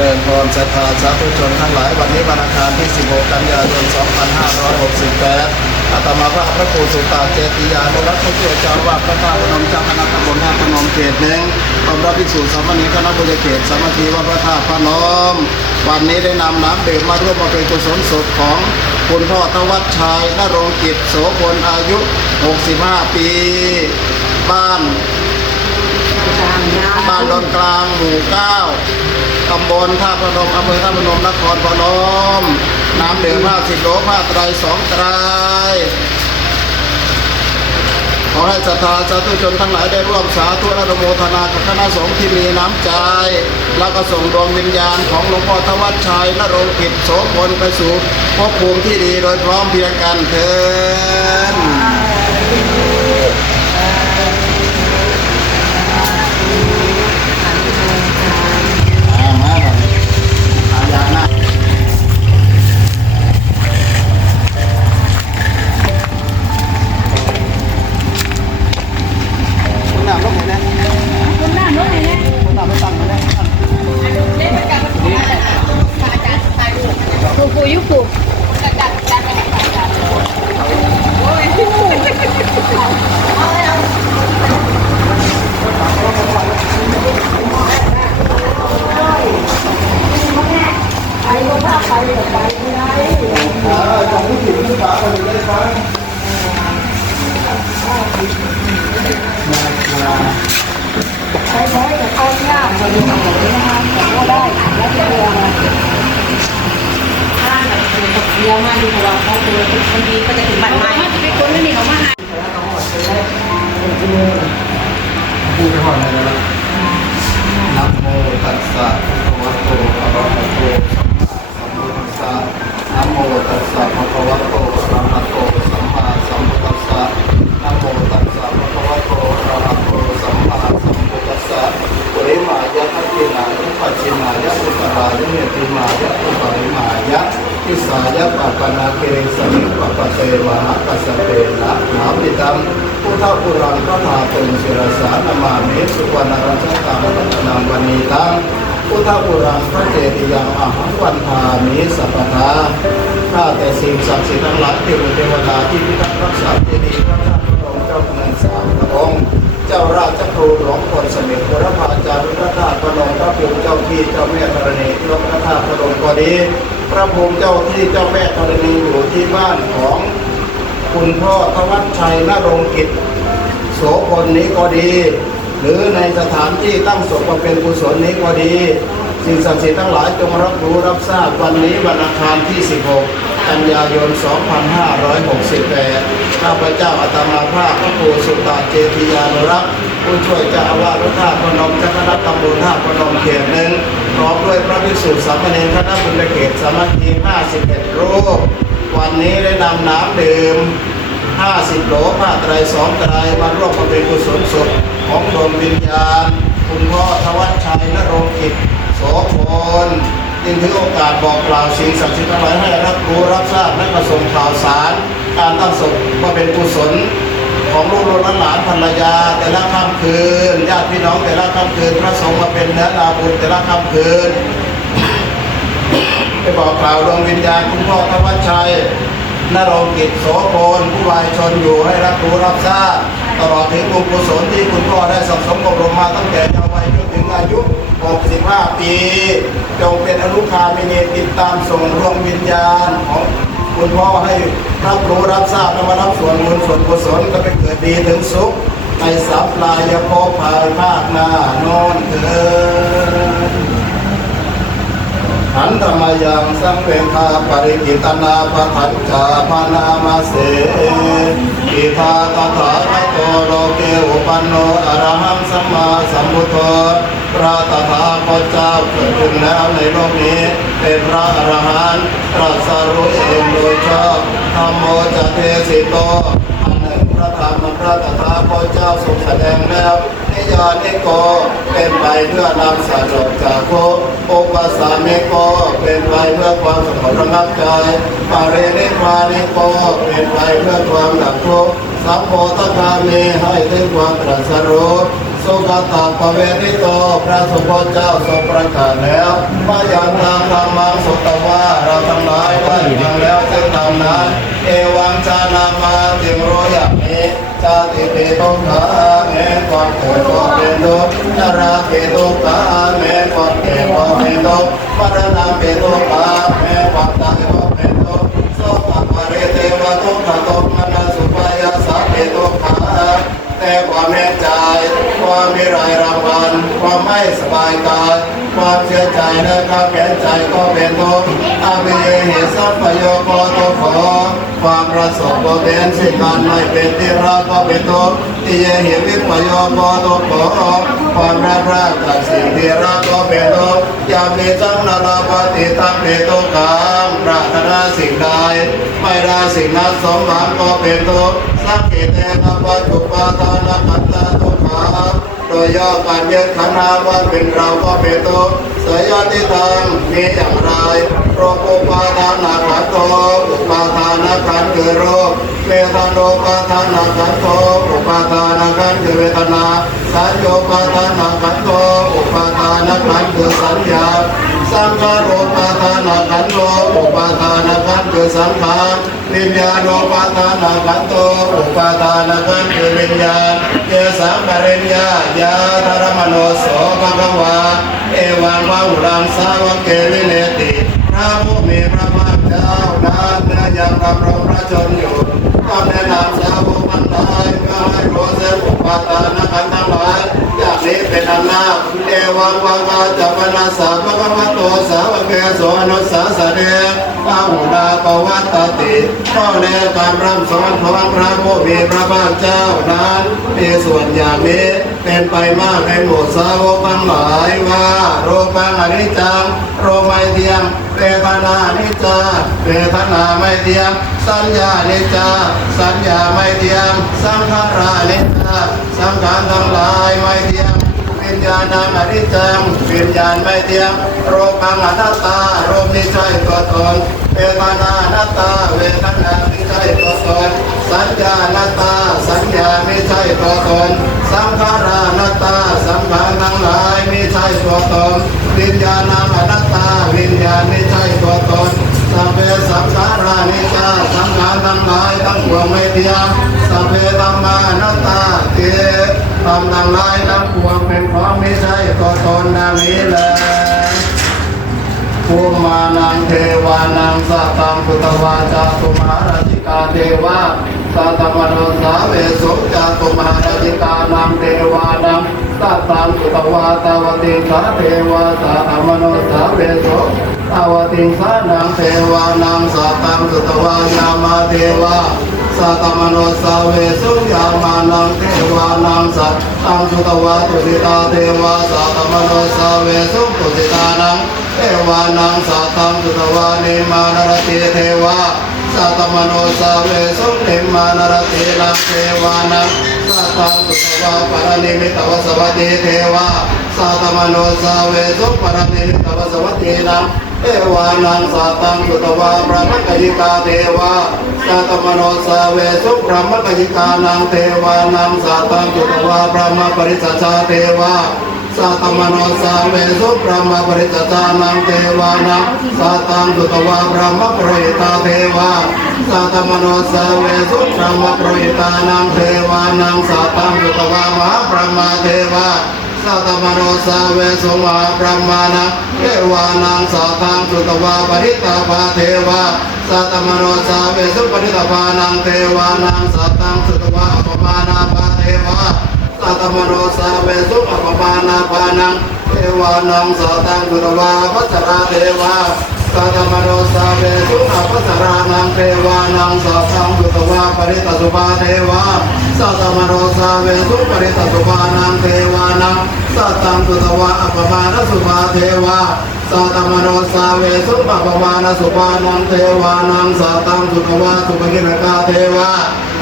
ริญพรศรัทธาสาธุชนทั้งหลายวันนี้วันอังคารที่ 16 กันยายน 2568 อาตมาพระพระครูสุตตาเจติยานุรักษ์ผู้ช่วยเจ้าอาวาดพระธาตุพนมเจ้าคณะตำบลท่าพนมเขตหนึ่งพร้อมพระภิกษุสามเณรคณะบุญเขตสามัคคีวัดพระธาตุพนม วันนี้ได้นำน้ำดื่มมาร่วมมาเป็นกุศลศพของคุณพ่อทวัชชัยนรงกิจโสพลอายุ 65 ปี บ้านบ้านดอนกลางหมู่เก้า ตำบลท่าพนมอำเภอท่าพนมนครพนม น้ำดื่มห้าสิบโลผ้าไตรสองไตรขอให้ศรัทธาสาธุชนทั้งหลายได้ร่วมสาธุและโมทนากับคณะสงฆ์ที่มีน้ำใจ แล้วก็ส่งดวงวิญญาณของหลวงพ่อทวัชชัยนรงกิจโสพลไปสู่ภพภูมิที่ดีโดยพร้อมเพรียงกันเถิด วยากมาดูมาบอกว่าก็ได้แล้วจะเรียนมาถ้าแบบเรียนมาดูว่าเขาเป็นคนดีก็จะถึงบัตรไม้จะเป็นคนไม่มีเขามาหาพูดไปก่อนเลยนะนะโมตัสสะภะคะวะโตอะระหะโตสัมมาสัมพุทธัสสะนะโมตัสสะภะคะวะโตอะระหะโตสัมมาสัมพุทธัสสะนะโมตัสสะภะคะวะโตอะระหะ ริมายะทัพพินายะปัจฉิมายะอุตรายะเนติมายะอุปริมายะทิสายะปัปนาเกสมิปปะเตวะหะกัสเปนะนามิตังพุทธปุรังพระธาตุศิรสานามามิสุวรรณรัชตารัตนามวณีตังพุทธปุรังพระเจดียังอหังวันทามิสัพพทาข้าแต่สิ่งศักดิ์สิทธิ์ทั้งหลายที่เป็นเทวดาที่พิทักษ์รักษาเจดีย์พระธาตุพระองค์เจ้าเงินสามพระองค์ เจ้าราชครูหลวงพลสมิทธิ์บุรพาจารุพระธาตุพนมพระภูมิเจ้าที่เจ้าแม่ธรณีที่พระธาตุพนมก็ดี พระภูมิเจ้าที่เจ้าแม่ธรณีอยู่ที่บ้านของคุณพ่อทวัชชัยนรงกิจโสพลนี้ก็ดี หรือในสถานที่ตั้งศพมาเป็นกุศลนี้ก็ดีสิ่งศักดิ์สิทธิ์ทั้งหลายจงรับรู้รับทราบวันนี้วันอังคารที่ 16 กันยายน 2568 ข้าพเจ้าอาตมาภาพพระครูสุตตาเจติยานรักผู้ช่วยเจ้าอาวาสวัดท่าตุพนมเจ้าคณะตำบลท่าพนมเขตหนึ่งพร้อมด้วยพระภิกษุสามเณรคณะบุญเขตสามัคคี51รูปวันนี้ได้นำน้ำดื่ม50โหลผ้าไตรสองไตรมาร่วมมาเป็นกุศลศพของดวงวิญญาณ คุณพ่อทวัชชัยนรงกิจโสพล จึงถือโอกาสบอกกล่าวสิ่งศักดิ์สิทธิ์ทั้งหลายให้รับรู้รับทราบและประสมข่าวสาร การตั้งศพมาเป็นกุศลของลูกหลานหลานภรรยา แต่ละค่ำคืนญาติพี่น้องแต่ละค่ำคืนพระสงฆ์มาเป็นเนื้อนาบุญแต่ละค่ำคืนไปบอกกล่าวดวงวิญญาณคุณพ่อทวัชชัยนรงกิจโสพลผู้วายชนอยู่ให้รับรู้รับทราบตลอดถึงบุญกุศลที่คุณพ่อได้สั่งสมอบรมมาตั้งแต่เยาว์วัยจนถึงอายุ 65 ปี จงเป็นอนุคามิเนติดตามส่งดวงวิญญาณของคุณพ่อให้รับรู้รับทราบและมารับส่วนบุญส่วนกุศลก็ไปเกิดดีถึงสุข ในสัพลายภพภายภาคหน้านอนเถิดหันธรรมยังสังเวคาปริกิตนาปทัญจาพานามาเสอิทาตถาคโตโลเกอุปันโนอรหังสัมมาสัมพุทโธ พระตถาคตเจ้าเกิดขึ้นแล้วในโลกนี้ เป็นพระอรหันต์ตรัสรู้เองโดยชอบธรรมโมจเทสิโตอันหนึ่งพระธรรมพระตถาคตเจ้าทรงแสดงแล้วนิยานิโกเป็นไปเพื่อนำสัตว์ออกจากภพโอปัสสามิโกเป็นไปเพื่อความสงบระงับใจปาเรนิพานิโกเป็นไปเพื่อความดับทุกข์สัพโพตคามีให้ถึงความตรัสรู้ สุขตาปเวนิโต พระสุคตเจ้าทรงประกาศแล้วมายังทางธรรมังสุตวาเราทั้งหลายได้ฟังแล้วซึ่งธรรมนั้น เอวังชานามาจึงรู้อย่างนี้ชาติปิทุกขาแม้ความเกิดก็เป็นทุกข์ชราปิทุกขาแม้ความแก่ก็เป็นทุกข์มรณะปิทุก ความวิไรายรางวัลความไม่สบายกายความเสียใจและความแก่ใจก็เป็นทุกข์อาเมเหสัพพโยโกโตขอความประสบก็เป็นสิ่งนั้นไม่เป็นที่รักก็เป็นทุกข์ที่เยเหวิปโยโกโตขอความรักรักจากสิ่งที่รักก็เป็นทุกข์ยามมีจังนาราปฏิตังเปตุกังปรารถนาสิ่งใดไม่ได้สิ่งนั้นสมหวังก็เป็นทุกข์สักเกิเตนะปัจจุปาทานะขันตาทุกขา โดยย่อการยึดขันธ์นาว่าเป็นเราก็เป็นตัวสยติธรรมมีอย่างไรโรคอุปาทานาขันโตอุปาทานาขันคือโรคเวทนาอุปาทานาขันโตอุปาทานาขันคือเวทนาสัญโยปาทานาขันโตอุปาทานาขันคือสัญญา สังขารปาทานาขันโตอุปาทานาขันคือสังขารวิญญาณโนปาทานาขันโตอุปาทานาขันคือวิญญาณเยสังปริญญายาธรรมโนโสภะควาเอวังวะหุรังสาวกเกวิเลติพระผู้มีพระภาคเจ้า นั้นเนื้อยังดำรงพระชนอยู่ก็แนะนำสาวกทั้งหลายเพื่อให้รู้เส้นอุปทานนักขันทั้งหลายจากนี้เป็นอันมาเอวังวะกาจัปนาสาภะคะวะโตสาวกเกโสอนุสาสเดพระหุดาปวัตตติก็แนการรำสอนของพระผู้มีพระภาคเจ้านั้นมีส่วนอย่างนี้เป็นไปมากในหมู่สาวก หลายว่าโรปังอนิจจังโรไม่เที่ยงเวทนานิจจาเวทนาไม่เที่ยงสัญญานิจจาสัญญาไม่เที่ยงสังขารานิจจาสังขารทั้งหลายไม่เที่ยงวิญญาณอนิจจังวิญญาณไม่เที่ยงโรคังอนัตตาโรคนี้ใช่ตัวตนเวทนานัตตาเวทนา ตัวตนสัญญานัตตา สัญญาไม่ใช่ตัวตนสังขารานตตา สังขารทั้งหลายไม่ใช่ตัวตนวิญญาณังอนัตตา วิญญาณไม่ใช่ตัวตนสัพเพสังขารานิจาสังขารทั้งหลายทั้งปวงไม่เที่ยงสัพเพธรรมานัตตาเตทำทั้งหลายทั้งปวงเป็นของไม่ใช่ตัวตนนานี้แลภูมานังเทวานังสัตตังพุทธวาจาตุมา เทวาสัตมโนสาเวสุจาตุมหาราชิตานังเทวานังสัตตังพุตวาตาวติสาเทวาสัตมโนสาเวสุตาวติสานังเทวานังสัตตังพุตวายามาเทวา สัตมโนสาเวสุยามานังเทวานังสัตตังสุตวะตุสิตาเทวาสัตมโนสาเวสุตุสิตานังเทวานังสัตตังสุตวะนิมานรติเทวาสัตมโนสาเวสุนิมานรตินังเทวานังสัตตังสุตวะปรนิมิตวสวัติเทวาสัตมโนสาเวสุปรนิมิตวสวัตินังเทวานังสัตตังสุตวาพระมกยิกาเทวาสัตมโนสาเวสุพระมกยิกานังเทวานังสัตตังสุตวาพระมปริสัชาเทวาสัตมโนสาเวสุพระมปริสัชานังเทวานังสัตตังสุตวาพระมปริตาเทวาสัตมโนสาเวสุพระมปริตานังเทวานังสัตตังสุตวามหาพระมาเทวา สัตมโนสาเวสุมาพระมานะเทวานังสัตตังสุตวาปริตาภาเทวาสัตมโนสาเวสุปริตาภานังเทวานังสัตตังสุตวาปมานาภาเทวาสัตมโนสาเวสุปปมานาภานังเทวานังสัตตังสุตวาปัสสราเทวา สัตมโนสาเวสุอปัสสรานังเทวานังสัตตังสุตวาปริตาสุภาเทวาสัตมโนสาเวสุปริตาสุภานังเทวานังสัตตังสุตวะอัปมาณสุภาเทวาสัตมโนสาเวสุปปมาณสุภานังเทวานังสัตตังสุตวะสุภกินกาเทวา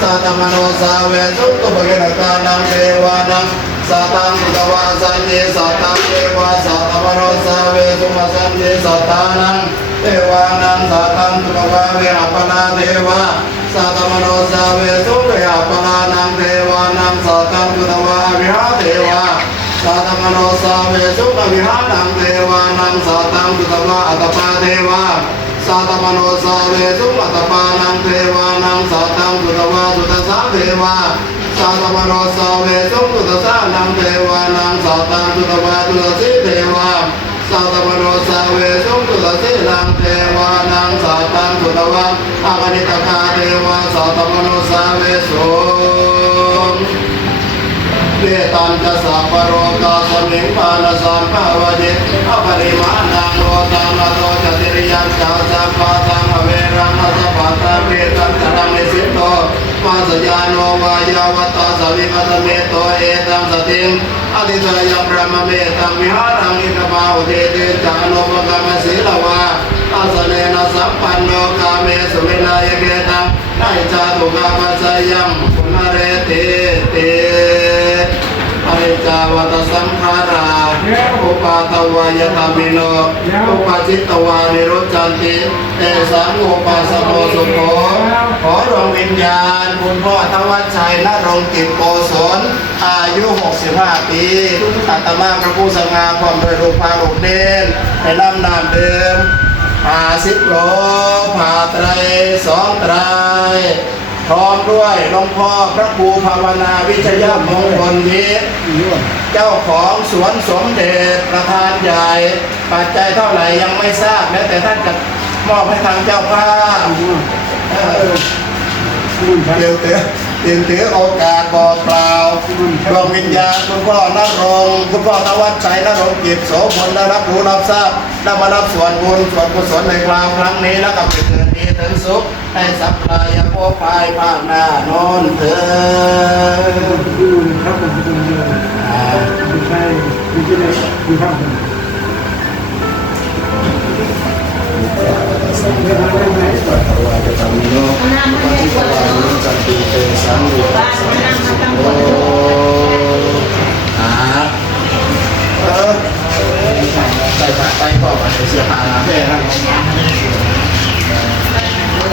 สัตมโนสาเวสุสุภกินกานังเทวานัง สัตตังสุตวะสัญญิสัตตังเทวาสัตตมโนสาเวสุมาสัญญิสัตตานังเทวานังสัตตังสุตวะเวอัปปนาเทวาสัตตมโนสาเวสุเวอัปปนานังเทวานังสัตตังสุตวะวิหาเทวาสัตมโนสาเวสุขวิหารังเทวานังสัตตังสุตวะอัตปาเทวาสัตมโนสาเวสุอัตปานังเทวานังสัตตังสุตวะสุตสาเทวา สัตมโนสาเวสุขสุตสานังเทวานังสัตตังสุตวะสุตสิเทวาสัตมโนสาเวสุงสุตสิลังเทวานังสัตตังสุตวังอากนิตคาเทวาสัตมโนสาเวสุเวตันจะสัพโรกาสมิงปานสัมภาวะเจอปริมาณังโลตังละโตจติริยังจาสัพพะสังอเวรังอสัพพะตาเวตังตรังนิสิโตมาสยานโยาวตาสวิปัสเมโตเอตัมสติมอธิตยังพระมเมตังวิหารังอิทมาอุเทเตจานุปกรรมศีลวาอาสเนนะสัมปันโนกาเมสุเมนายเกตังนายจาตุกาปัสยังคุณเรติ จาวัตสังขารา อุปาทวายธรรมิโน อุปาจิตตวานิรุจันติ เตสังอุปาสโมสุโขขอดวงวิญญาณคุณพ่อทวัชชัยนรงกิจโกศลอายุ 65 ปีอาตมาพระผู้สง่าความโดยรูปพาลูกเด่นในลำนามเดิมผาสิบโลผาไตรสองไตร พร้อมด้วยหลวงพ่อพระครูภาวนาวิชยมงคลวิทย์เจ้าของสวนสมเด็จประธานใหญ่ ปัจจัยเท่าไหร่ยังไม่ทราบแม้แต่ท่านจะมอบให้ทางเจ้าภาพเออเดี๋ยวเตือเดี๋ยวถือโอกาสบอกกล่าวดวงวิญญาณคุณพ่อนรงค์คุณพ่อธวัชชัยนรงค์กิจโสพลได้รับรู้รับทราบได้มารับส่วนบุญส่วนกุศลในคราวครั้งนี้แล้วก็เป็นเดือน ถึงสุข ให้สัพพายโภพายภาคหน้านอนเถิดดูครับผมจะดูเยอะไม่ใช่ไม่ใช่ดูครับผมเวลาได้ไปัตตวาจะทำโยปฏิปวานุจันติเตสังวิปัสสนาโอหาเออใส่ผ้าใส่ก็มาเสียหาแม่นะก็เกิดทำนด้วยจบ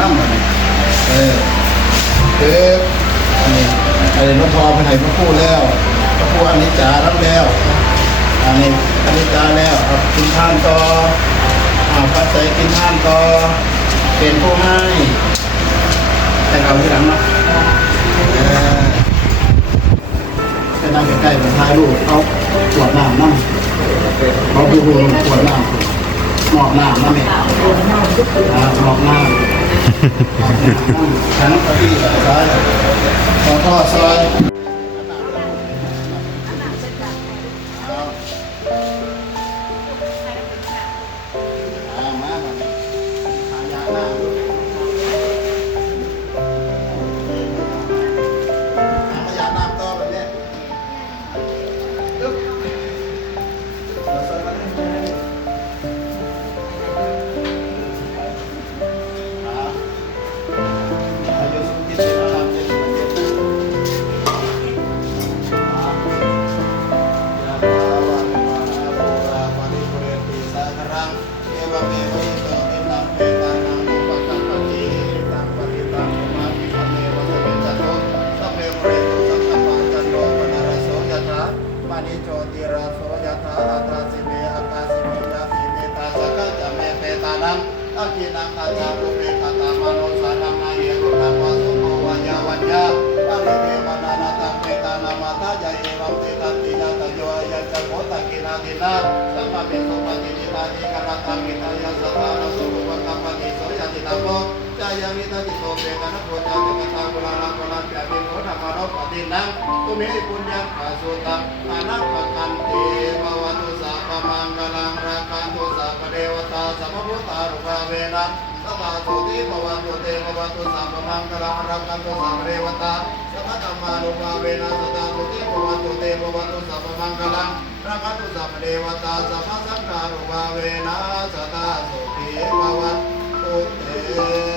น้ำเลยเออเอออันนี้อันนี้หลวงพ่อไปไหนพระคู่แล้วพระคู่อันนี้จ่ารับแล้วอันนี้อันนี้จ่าแล้วครับกินทานต่ออ่าพระใจกินทานต่อเป็นผู้ให้แต่เราที่หลังเนาะเออไปนั่งใกล้ๆไปถ่ายรูปเขาตรวจน้ำน้ำเขาดูรูตรวจน้ำหมอกน้ำน้ำเนี่ยอ่าหมอกน้าำทั้งกะทิซอย มปุญญังขาสุตังอนัปกันเตภวตุสัพมังกลังราคันตุสัพเทวตาสัพพพุทธารุภาเวนะสัตตาสุติภวันตุเตภวันตุสัพมังกลังราคันตุสัพเทวตาสัพพธรรมานุภาเวนะสัตตาสุติภวันตุเตภวันตุสัพพมังกลัง ราคันตุสัพเทวตาสัพพสังฆารุภาเวนะสตาสุติภวันตุเต